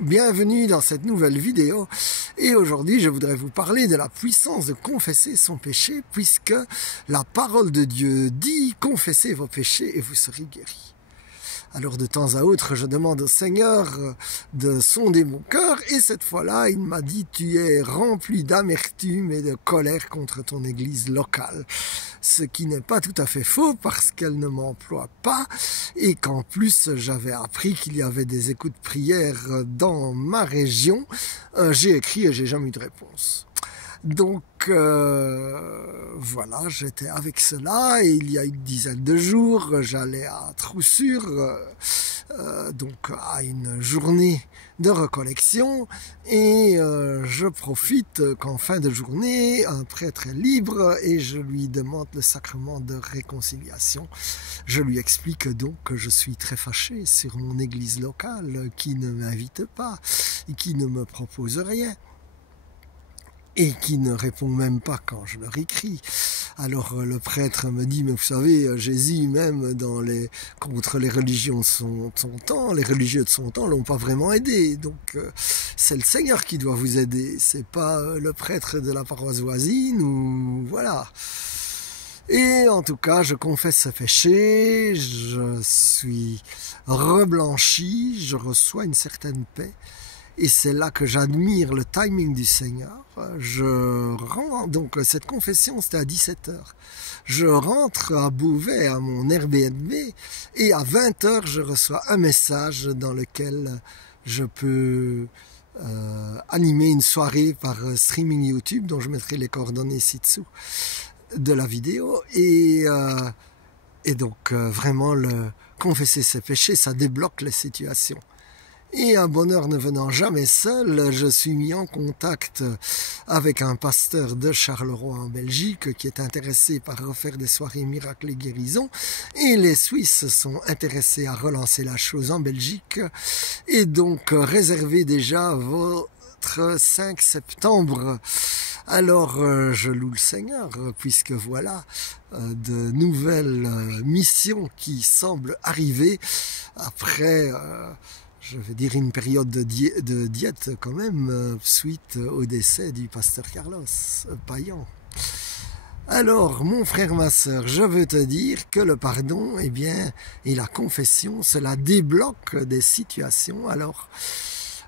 Bienvenue dans cette nouvelle vidéo et aujourd'hui je voudrais vous parler de la puissance de confesser son péché puisque la parole de Dieu dit confessez vos péchés et vous serez guéris. Alors de temps à autre je demande au Seigneur de sonder mon cœur et cette fois-là il m'a dit tu es rempli d'amertume et de colère contre ton église locale. Ce qui n'est pas tout à fait faux parce qu'elle ne m'emploie pas et qu'en plus j'avais appris qu'il y avait des écoutes prières dans ma région. J'ai écrit et j'ai jamais eu de réponse. Donc voilà, j'étais avec cela et il y a une dizaine de jours, j'allais à Troussure, donc à une journée de recollection et je profite qu'en fin de journée, un prêtre est libre et je lui demande le sacrement de réconciliation. Je lui explique donc que je suis très fâché sur mon église locale qui ne m'invite pas et qui ne me propose rien. Et qui ne répond même pas quand je leur écris. Alors le prêtre me dit, mais vous savez, Jésus même contre les religions de son temps, les religieux de son temps l'ont pas vraiment aidé. Donc c'est le Seigneur qui doit vous aider, c'est pas le prêtre de la paroisse voisine ou voilà. Et en tout cas, je confesse ce péché, je suis reblanchi, je reçois une certaine paix. Et c'est là que j'admire le timing du Seigneur. Donc cette confession c'était à 17h. Je rentre à Beauvais à mon Airbnb et à 20h je reçois un message dans lequel je peux animer une soirée par streaming YouTube dont je mettrai les coordonnées ci-dessous de la vidéo. Et donc vraiment confesser ses péchés, ça débloque les situations. Et un bonheur ne venant jamais seul, je suis mis en contact avec un pasteur de Charleroi en Belgique qui est intéressé par refaire des soirées miracles et guérisons. Et les Suisses sont intéressés à relancer la chose en Belgique. Et donc réservez déjà votre 5 septembre. Alors je loue le Seigneur puisque voilà de nouvelles missions qui semblent arriver après... je vais dire une période de diète quand même, suite au décès du pasteur Carlos Payan. Alors, mon frère, ma sœur, je veux te dire que le pardon, eh bien, et la confession, cela débloque des situations. Alors,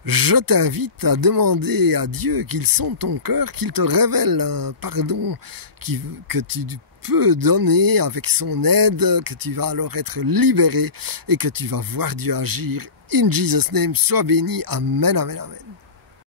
je t'invite à demander à Dieu qu'il sonde ton cœur, qu'il te révèle un pardon que tu peux donner avec son aide, que tu vas alors être libéré et que tu vas voir Dieu agir. In Jesus' name, sois béni. Amen, amen, amen.